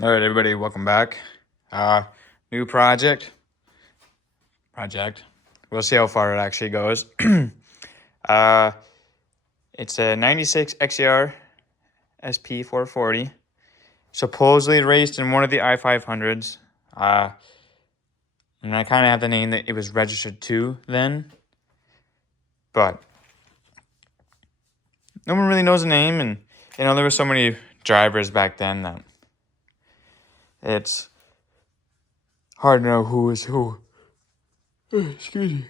All right, everybody, welcome back. New project. We'll see how far it actually goes. uh, it's a 96 XER SP 440, supposedly raced in one of the i500s. And I kind of have the name that it was registered to then, but no one really knows the name. And there were so many drivers back then that it's hard to know who is who. Excuse me.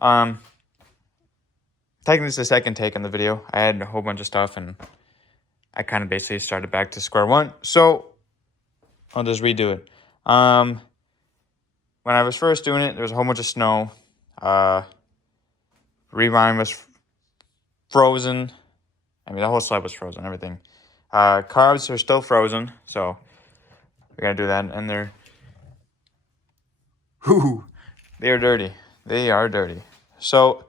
Technically, it's the second take on the video. I had a whole bunch of stuff, and I kind of basically started back to square one. So I'll just redo it. When I was first doing it, there was a whole bunch of snow. Rewind was frozen. I mean, the whole sled was frozen, everything. Carbs are still frozen, so we gotta do that. And they're dirty. They are dirty. So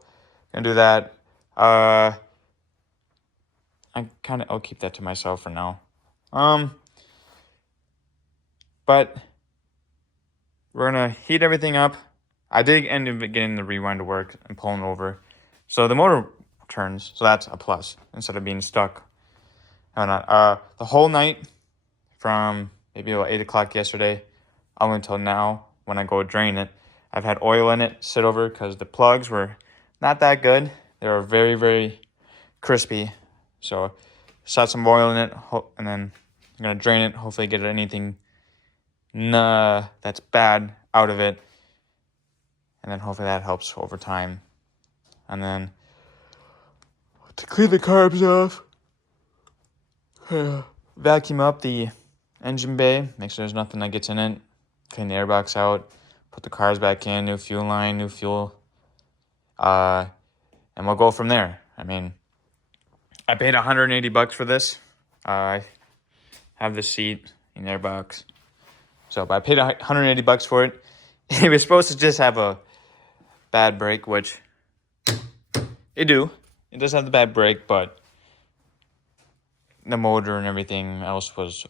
gonna do that. I'll keep that to myself for now. But we're gonna heat everything up. I did end up getting the rewind to work and pulling over, so the motor turns. So that's a plus instead of being stuck. The whole night from maybe about 8 o'clock yesterday up until now, when I go drain it, I've had oil in it sit over because the plugs were not that good. They were very, very crispy. So set some oil in it, and then I'm gonna drain it. Hopefully, get anything that's bad out of it, and then hopefully that helps over time. And then to clean the carbs off, vacuum up the engine bay, make sure there's nothing that gets in it, clean the airbox out, put the carbs back in, new fuel line, new fuel, and we'll go from there. I mean, I paid $180 for this. I have the seat in the airbox, so I paid $180 for it. It was supposed to just have a bad brake, which it does have the bad brake, but the motor and everything else was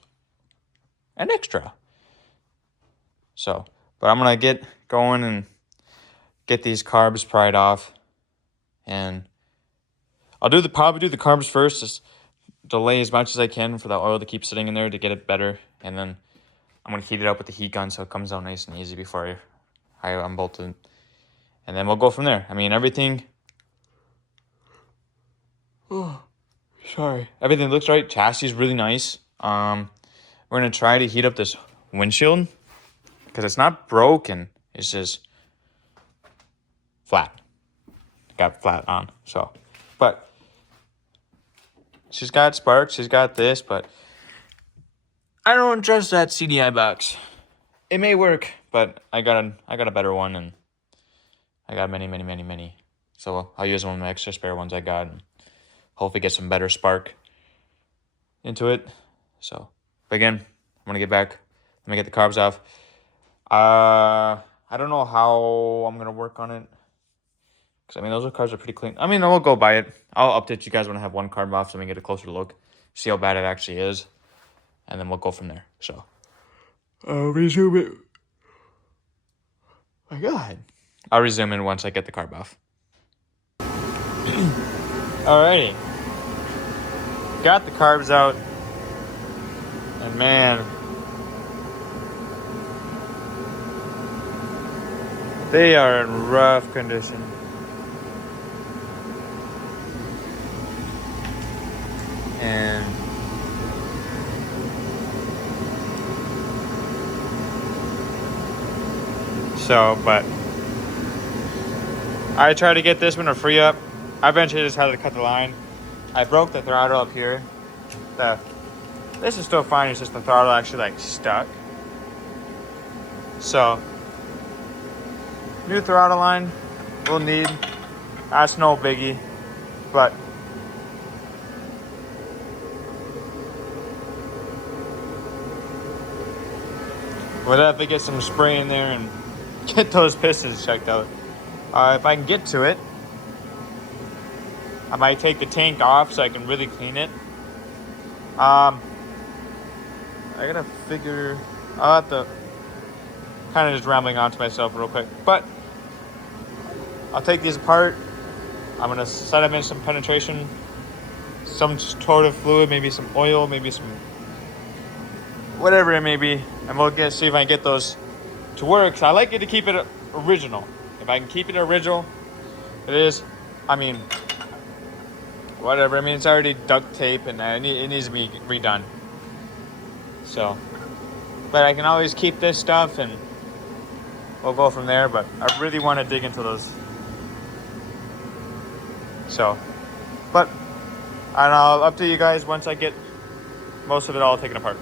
an extra. So, but I'm gonna get going and get these carbs pried off, and I'll probably do the carbs first, just delay as much as I can for the oil to keep sitting in there to get it better, and then I'm gonna heat it up with the heat gun so it comes out nice and easy before I unbolt it, and then we'll go from there. I mean, everything. Oh, sorry. Everything looks right. Chassis is really nice. We're gonna try to heat up this windshield because it's not broken. It's just flat. Got flat on. So, but she's got sparks. She's got this, but I don't trust that CDI box. It may work, but I got a better one, and I got many. So I'll use one of my extra spare ones I got, and hopefully get some better spark into it. So, but again, I'm gonna get back. Let me get the carbs off. I don't know how I'm gonna work on it, because I mean those carbs are pretty clean. I mean, I'll go buy it. I'll update you guys when I have one carb off so we can get a closer look, see how bad it actually is, and then we'll go from there. So I'll resume it. My God. I'll resume it once I get the carb off. Alrighty. Got the carbs out. And man, they are in rough condition. And so, but I tried to get this one to free up. I eventually just had to cut the line. I broke the throttle up here. This is still fine. It's just the throttle actually like stuck. So new throttle line we'll need. That's no biggie, but we'll have to get some spray in there and get those pistons checked out. If I can get to it, I might take the tank off so I can really clean it. I gotta figure. I'll have to kind of just rambling on to myself real quick, but I'll take these apart. I'm gonna set them in some penetration, some total fluid, maybe some oil, maybe some whatever it may be, and we'll see if I can get those to work. So I like it to keep it original. If I can keep it original, it is. I mean, whatever. I mean, it's already duct tape, and it needs to be redone. So, but I can always keep this stuff, and we'll go from there. But I really want to dig into those. So, but and I'll update you guys once I get most of it all taken apart.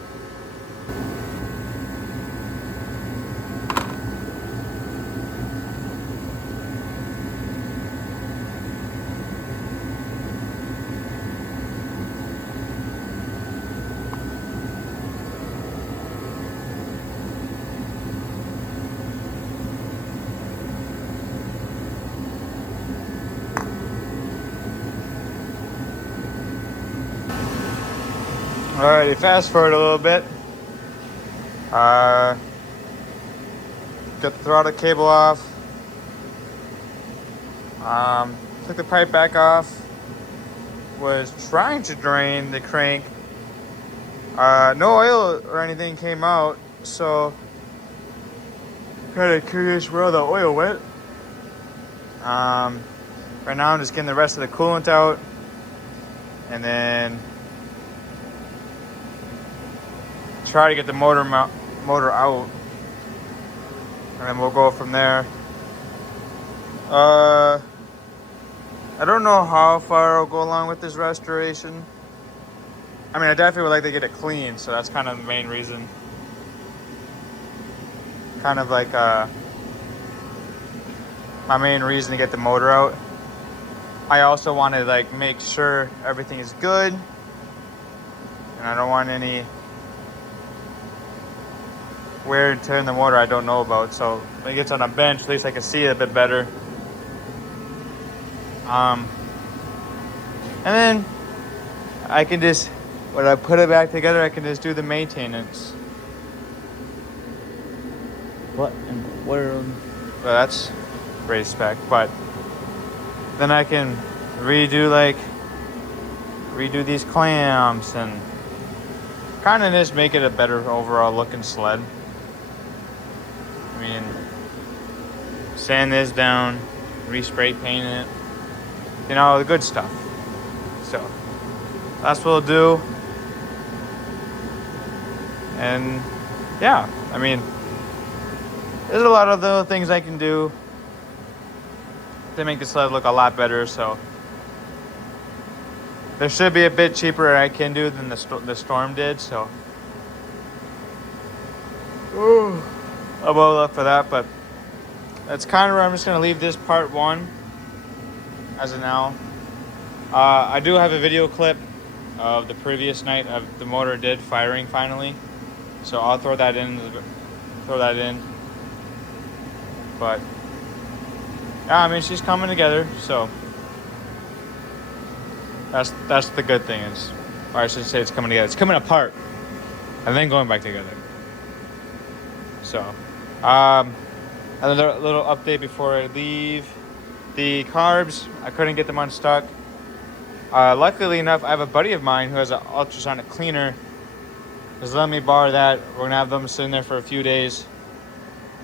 Alrighty, fast forward a little bit. Got the throttle cable off. Took the pipe back off. Was trying to drain the crank. No oil or anything came out, so kind of curious where all the oil went. Right now I'm just getting the rest of the coolant out, and then try to get the motor out, and then we'll go from there. I don't know how far I'll go along with this restoration. I mean, I definitely would like to get it clean, so that's kind of the main reason. Kind of like my main reason to get the motor out. I also want to like make sure everything is good, and I don't want any wear and tear in the motor I don't know about. So when it gets on a bench, at least I can see it a bit better. And then I can just, when I put it back together, I can just do the maintenance. What in the world? Well, that's race spec, but then I can redo these clamps and kind of just make it a better overall looking sled. I mean, sand this down, respray paint it, you know, the good stuff. So that's what we'll do. And yeah, I mean, there's a lot of little things I can do to make the sled look a lot better. So there should be a bit cheaper I can do than the Storm did. So I'll look for that, but that's kind of where I'm just gonna leave this part one as of now. I do have a video clip of the previous night of the motor did firing finally, so I'll throw that in. But yeah, I mean, she's coming together, so that's the good thing. Is, or I should say, it's coming together. It's coming apart and then going back together. So, another little update before I leave. The carbs, I couldn't get them unstuck. Luckily enough, I have a buddy of mine who has an ultrasonic cleaner. Just let me borrow that. We're gonna have them sitting there for a few days.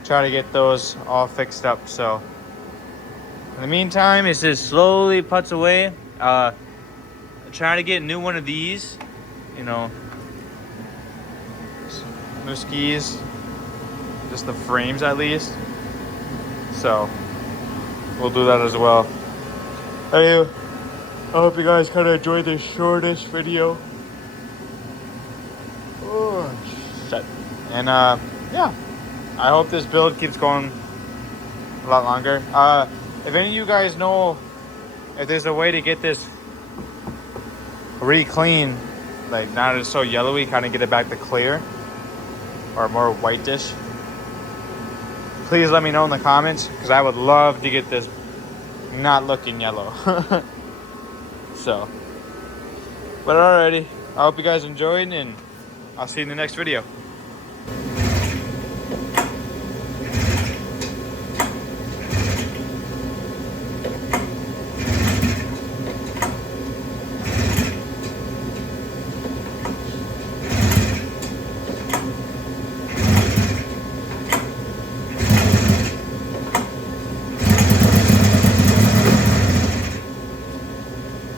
Try to get those all fixed up. So, in the meantime, it's just slowly puts away. Trying to get a new one of these. You know, new skis. Just the frames at least. So we'll do that as well. Anyway, I hope you guys kind of enjoyed this shortest video. Oh shit. And yeah, I hope this build keeps going a lot longer. If any of you guys know if there's a way to get this re-clean, like not it's so yellowy, kind of get it back to clear or more whitish, please let me know in the comments, because I would love to get this not looking yellow. So, but alrighty, I hope you guys enjoyed, and I'll see you in the next video.